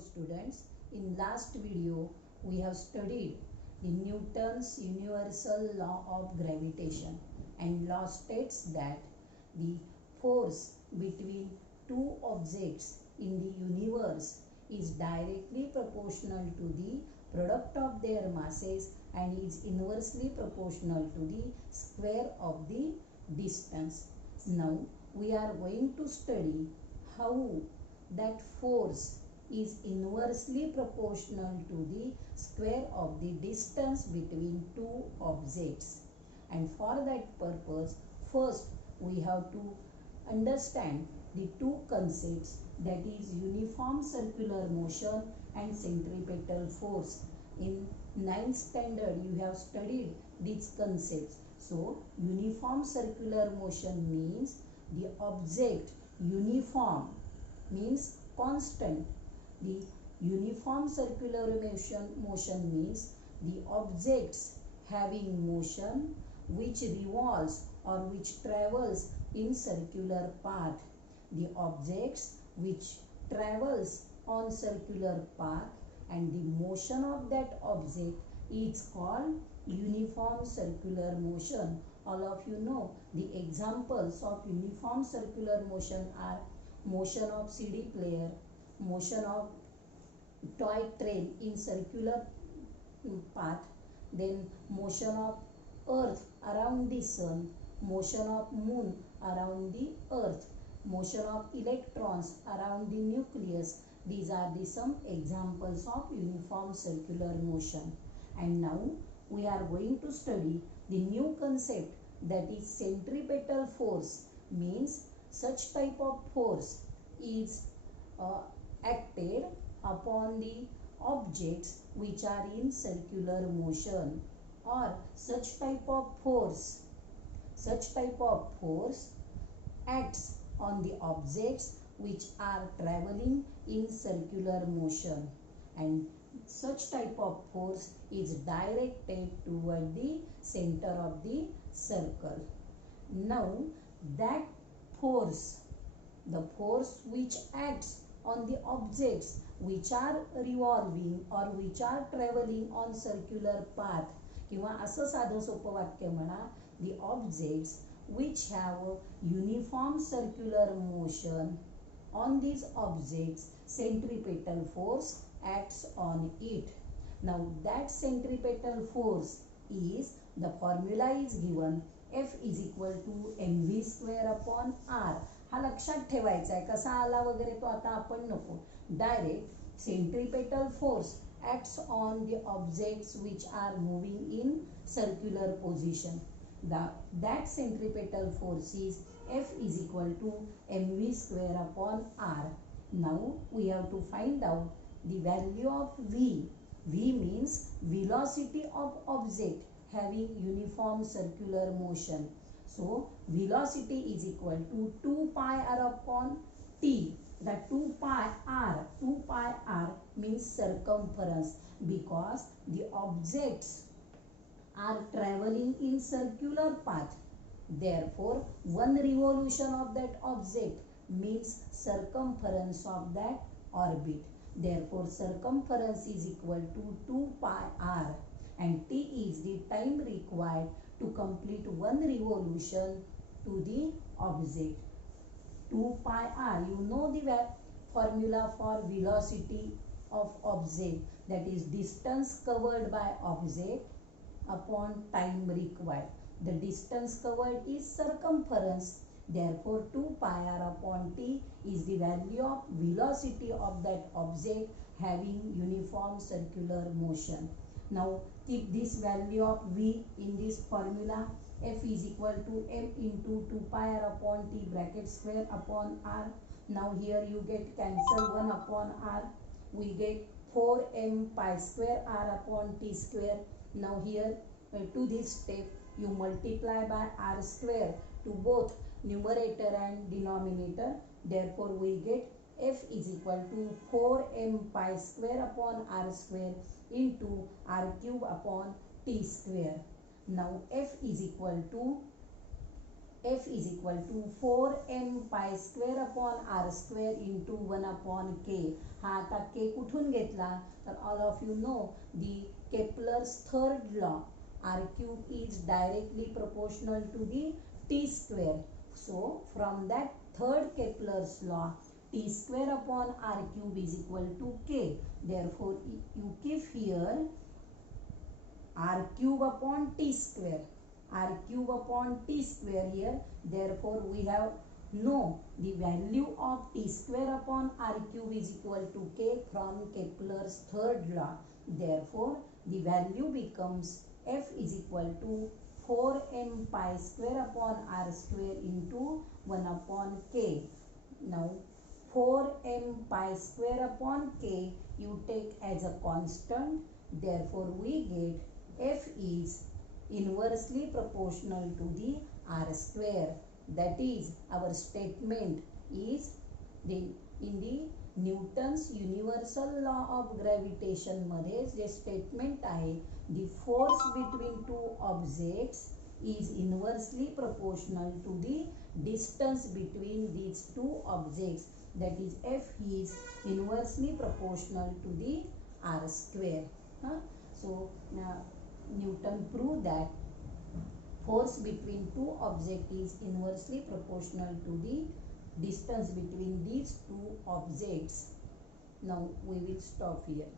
students. In last video we have studied the Newton's universal law of gravitation, and law states that the force between two objects in the universe is directly proportional to the product of their masses and is inversely proportional to the square of the distance. Now we are going to study how that force is inversely proportional to the square of the distance between two objects. And for that purpose, first we have to understand the two concepts, that is uniform circular motion and centripetal force. In 9th standard you have studied these concepts. So uniform circular motion means the object uniform means constant. The uniform circular motion means the objects having motion which revolves or which travels in circular path. The objects which travels on circular path and the motion of that object is called uniform circular motion. All of you know the examples of uniform circular motion are motion of CD player, motion of toy train in circular path, then motion of earth around the sun, motion of moon around the earth, motion of electrons around the nucleus. These are the some examples of uniform circular motion. And now we are going to study the new concept, that is centripetal force. Means such type of force is acted upon the objects which are in circular motion, or such type of force acts on the objects which are traveling in circular motion, and such type of force is directed toward the center of the circle. Now that force, the force which acts on the objects which are revolving or which are traveling on circular path, किंवा असं साधं सोपं वाक्य म्हणा, the objects which have uniform circular motion, on these objects centripetal force acts on it. Now that centripetal force is, the formula is given, F is equal to mv square upon r. हा लक्षात ठेवायचा आहे, कसा आला वगैरे तो आता आपण नको, direct centripetal force acts on the objects which are moving in circular position. That centripetal force is F is equal to mv square upon r. Now we have to find out the value of V. V means velocity of object having uniform circular motion. So velocity is equal to 2 pi r upon t. The 2 pi r means circumference, because the objects are traveling in circular path. Therefore, one revolution of that object means circumference of that orbit. Therefore, circumference is equal to 2 pi r, and t is the time required to complete one revolution to the object. 2 pi r, you know the formula for velocity of object, that is distance covered by object upon time required. The distance covered is circumference. Therefore 2 pi r upon t is the value of velocity of that object having uniform circular motion. Now keep this value of V in this formula. F is equal to m into 2 pi r upon t bracket square upon r. Now here you get cancel 1 upon r. We get 4m pi square r upon t square. Now here to this step you multiply by r square to both numerator and denominator. Therefore we get F is equal to 4m pi square upon r square into r cube upon t square. Now F is equal to F is equal to 4m pi square upon r square into 1 upon k. हा आता k कुठून घेतला तर all of you know the Kepler's third law, r cube is directly proportional to the t square. So from that third Kepler's law, t square upon r cube is equal to k. Therefore you keep here r cube upon t square, r cube upon t square here. Therefore we have know the value of t square upon r cube is equal to k from Kepler's third law. Therefore the value becomes F is equal to 4m pi square upon r square into 1 upon k. Now 4m pi square upon k you take as a constant. Therefore we get F is inversely proportional to the r square. That is, our statement is in the Newton's universal law of gravitation मध्ये जे statement आहे, the force between two objects is inversely proportional to the distance between these two objects. That is, F is inversely proportional to the r square. So Newton proved that force between two objects is inversely proportional to the distance between these two objects. Now we will stop here.